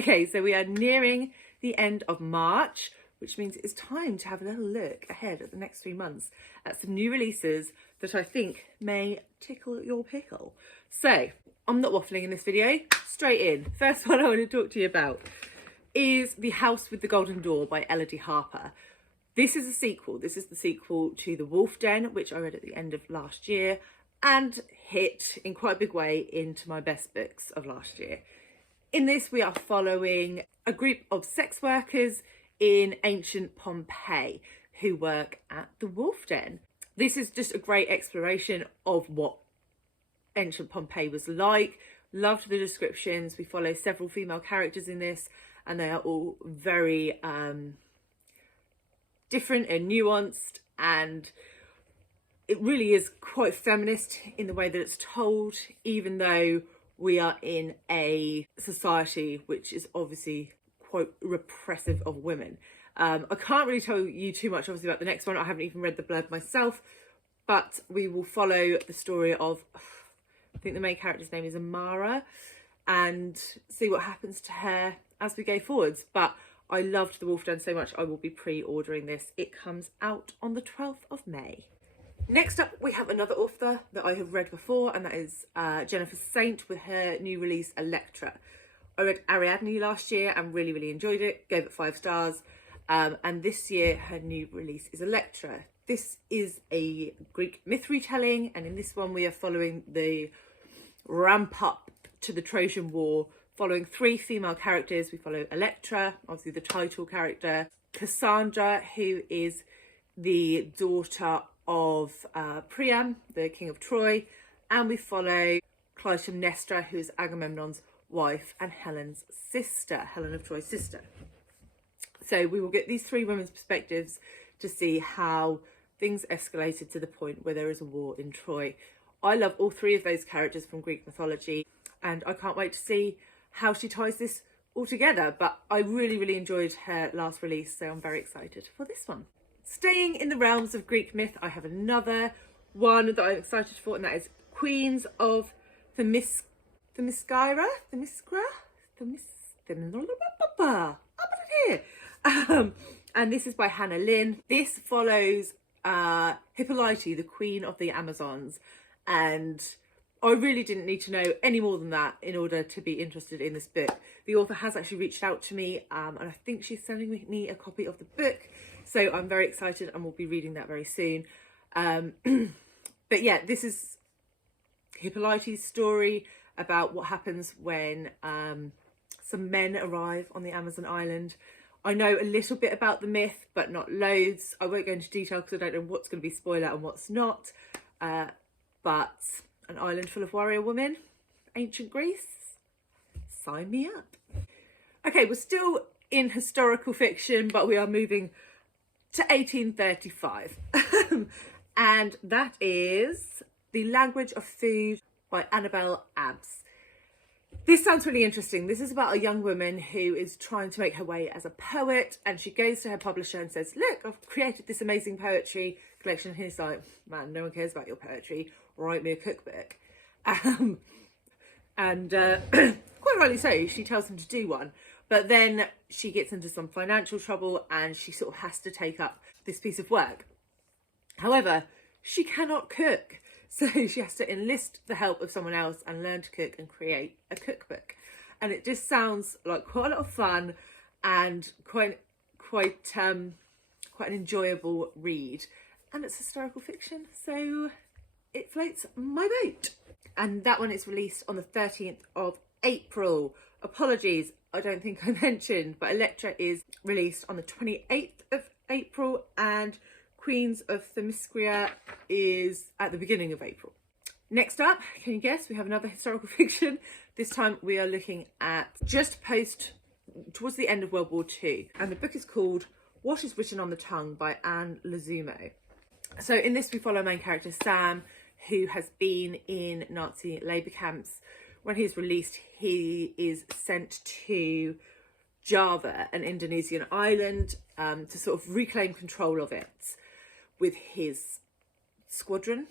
Okay, so we are nearing the end of March, which means it's time to have a little look ahead at the next 3 months at some new releases that I think may tickle your pickle. So I'm not waffling in this video, straight in. First one I want to talk to you about is The House with the Golden Door by Elodie Harper. This is a sequel. This is the sequel to The Wolf Den, which I read at the end of last year and hit in quite a big way into my best books of last year. In this, we are following a group of sex workers in ancient Pompeii who work at the Wolf Den. This is just a great exploration of what ancient Pompeii was like. Loved the descriptions. We follow several female characters in this, and they are all very different and nuanced, and it really is quite feminist in the way that it's told, even though we are in a society which is obviously quite repressive of women. I can't really tell you too much obviously about the next one. I haven't even read the blurb myself, but we will follow the story of, I think the main character's name is Amara, and see what happens to her as we go forwards. But I loved The Wolf Den so much, I will be pre-ordering this. It comes out on the 12th of May. Next up, we have another author that I have read before, and that is Jennifer Saint with her new release, Elektra. I read Ariadne last year and really enjoyed it, gave it 5 stars. And this year, her new release is Elektra. This is a Greek myth retelling, and in this one, we are following the ramp up to the Trojan War, following 3 female characters. We follow Elektra, obviously the title character, Cassandra, who is the daughter of Priam, the king of Troy, and we follow Clytemnestra, who is Agamemnon's wife and Helen's sister, Helen of Troy's sister. So we will get these 3 women's perspectives to see how things escalated to the point where there is a war in Troy. I love all 3 of those characters from Greek mythology, and I can't wait to see how she ties this all together. But I really enjoyed her last release, so I'm very excited for this one. Staying in the realms of Greek myth, I have another one that I'm excited for, and that is Queens of Themiscyra. And this is by Hannah Lynn. This follows Hippolyte, the queen of the Amazons, and I really didn't need to know any more than that in order to be interested in this book. The author has actually reached out to me, and I think she's sending me a copy of the book, so I'm very excited and we'll be reading that very soon. But yeah, this is Hippolyte's story about what happens when some men arrive on the Amazon island. I know a little bit about the myth, but not loads. I won't go into detail because I don't know what's going to be spoiler and what's not. But an island full of warrior women, ancient Greece, sign me up. Okay, we're still in historical fiction, but we are moving to 1835. And that is The Language of Food by Annabel Abbs. This sounds really interesting. This is about a young woman who is trying to make her way as a poet, and she goes to her publisher and says, look, I've created this amazing poetry collection. And he's like, man, no one cares about your poetry. Write me a cookbook. Quite rightly so, she tells him to do one. But then she gets into some financial trouble and she sort of has to take up this piece of work. However, she cannot cook. So she has to enlist the help of someone else and learn to cook and create a cookbook. And it just sounds like quite a lot of fun and quite an enjoyable read. And it's historical fiction, so it floats my boat. And that one is released on the 13th of April. Apologies, I don't think I mentioned, but Elektra is released on the 28th of April and Queens of Themiscyra is at the beginning of April. Next up, can you guess? We have another historical fiction. This time we are looking at just towards the end of World War II. And the book is called What is Written on the Tongue by Anne Lazurko. So in this we follow main character Sam, who has been in Nazi labour camps. When he's released, he is sent to Java, an Indonesian island, to sort of reclaim control of it with his platoon.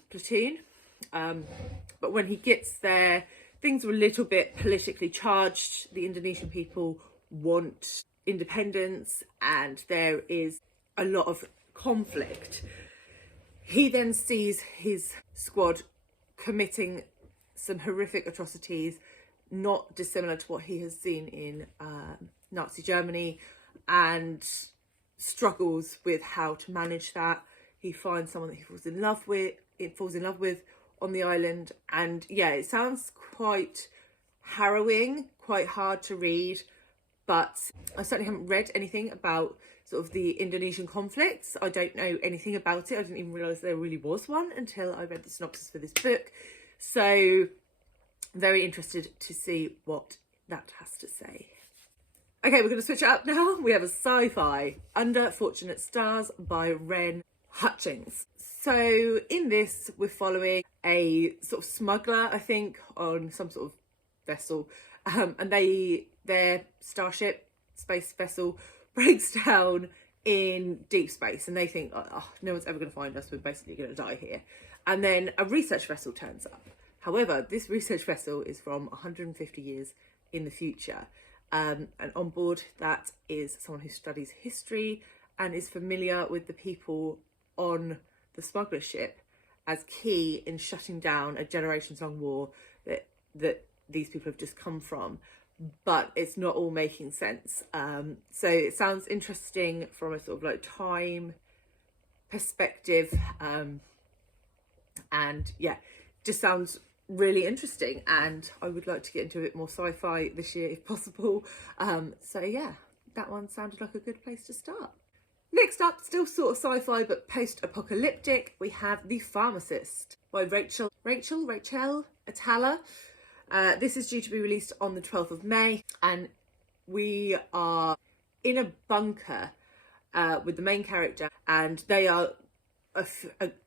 But when he gets there, things are a little bit politically charged. The Indonesian people want independence, and there is a lot of conflict. He then sees his squad committing some horrific atrocities, not dissimilar to what he has seen in Nazi Germany, and struggles with how to manage that. He finds someone that he falls in love with on the island, and yeah, it sounds quite harrowing, quite hard to read, but I certainly haven't read anything about sort of the Indonesian conflicts. I don't know anything about it. I didn't even realise there really was one until I read the synopsis for this book. So very interested to see what that has to say. Okay, we're going to switch it up now. We have a sci-fi, Under Fortunate Stars by Hutchings. So in this, we're following a sort of smuggler, I think, on some sort of vessel, and their starship, space vessel, breaks down in deep space, and they think, oh, no one's ever going to find us, we're basically going to die here. And then a research vessel turns up. However, this research vessel is from 150 years in the future, and on board that is someone who studies history and is familiar with the people on the smuggler ship as key in shutting down a generations-long war that these people have just come from. But it's not all making sense. So it sounds interesting from a sort of like time perspective, and yeah, just sounds really interesting, and I would like to get into a bit more sci-fi this year if possible. So yeah, that one sounded like a good place to start. Next up, still sort of sci-fi but post-apocalyptic, we have The Pharmacist by Rachelle Atalla. This is due to be released on the 12th of May, and we are in a bunker with the main character, and they are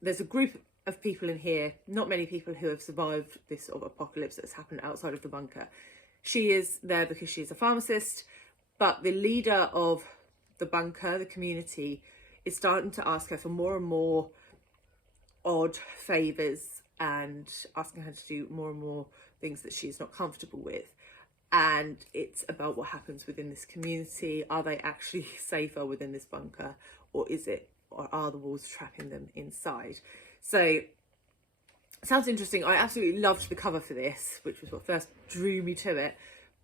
there's a group of people in here, not many people, who have survived this sort of apocalypse that's happened outside of the bunker. She is there because she's a pharmacist, but the leader of the bunker, the community, is starting to ask her for more and more odd favours and asking her to do more and more things that she's not comfortable with. And it's about what happens within this community. Are they actually safer within this bunker, or are the walls trapping them inside? So sounds interesting. I absolutely loved the cover for this, which was what first drew me to it.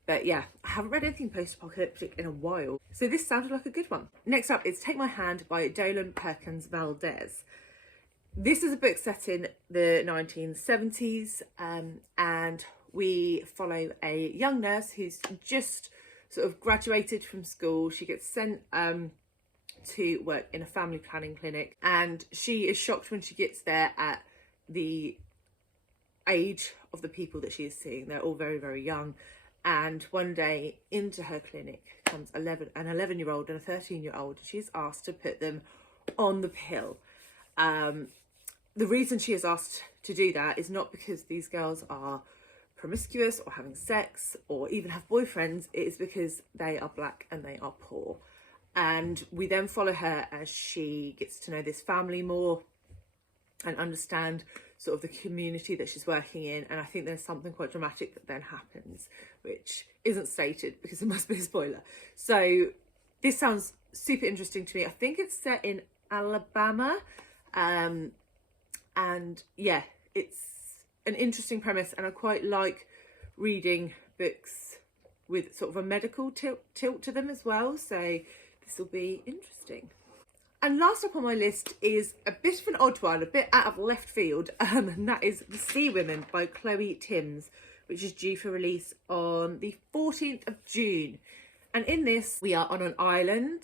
But yeah, I haven't read anything post-apocalyptic in a while, so this sounded like a good one. Next up is Take My Hand by Dolen Perkins-Valdez. This is a book set in the 1970s, and we follow a young nurse who's just sort of graduated from school. She gets sent to work in a family planning clinic, and she is shocked when she gets there at the age of the people that she is seeing. They're all very, very young. And one day into her clinic comes an 11-year-old and a 13-year-old. She's asked to put them on the pill. The reason she is asked to do that is not because these girls are promiscuous or having sex or even have boyfriends. It is because they are black and they are poor. And we then follow her as she gets to know this family more and understand sort of the community that she's working in. And I think there's something quite dramatic that then happens, which isn't stated because it must be a spoiler. So this sounds super interesting to me. I think it's set in Alabama. And yeah, it's an interesting premise, and I quite like reading books with sort of a medical tilt to them as well. So this will be interesting. And last up on my list is a bit of an odd one, a bit out of left field, and that is The Seawomen by Chloe Timms, which is due for release on the 14th of June. And in this, we are on an island.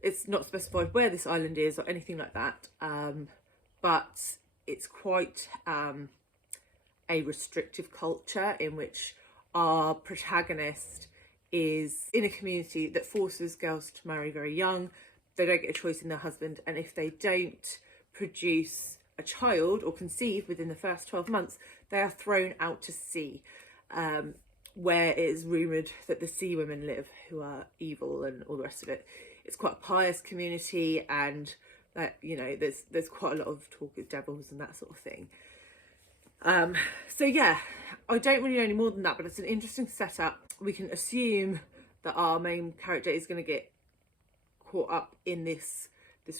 It's not specified where this island is or anything like that, but it's quite a restrictive culture in which our protagonist is in a community that forces girls to marry very young. They don't get a choice in their husband, and if they don't produce a child or conceive within the first 12 months, they are thrown out to sea, where it is rumoured that the Seawomen live, who are evil and all the rest of it. It's quite a pious community, and that, you know, there's quite a lot of talk of devils and that sort of thing. So yeah, I don't really know any more than that, but it's an interesting setup. We can assume that our main character is going to get caught up in this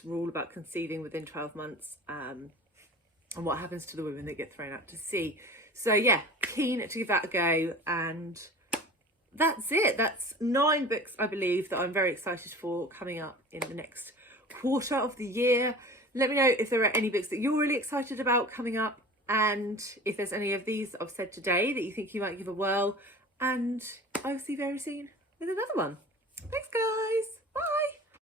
rule about conceiving within 12 months, and what happens to the women that get thrown out to sea. So yeah, keen to give that a go, and that's it. That's 9 books, I believe, that I'm very excited for coming up in the next quarter of the year. Let me know if there are any books that you're really excited about coming up, and if there's any of these that I've said today that you think you might give a whirl, and I'll see you very soon with another one. Thanks guys, bye.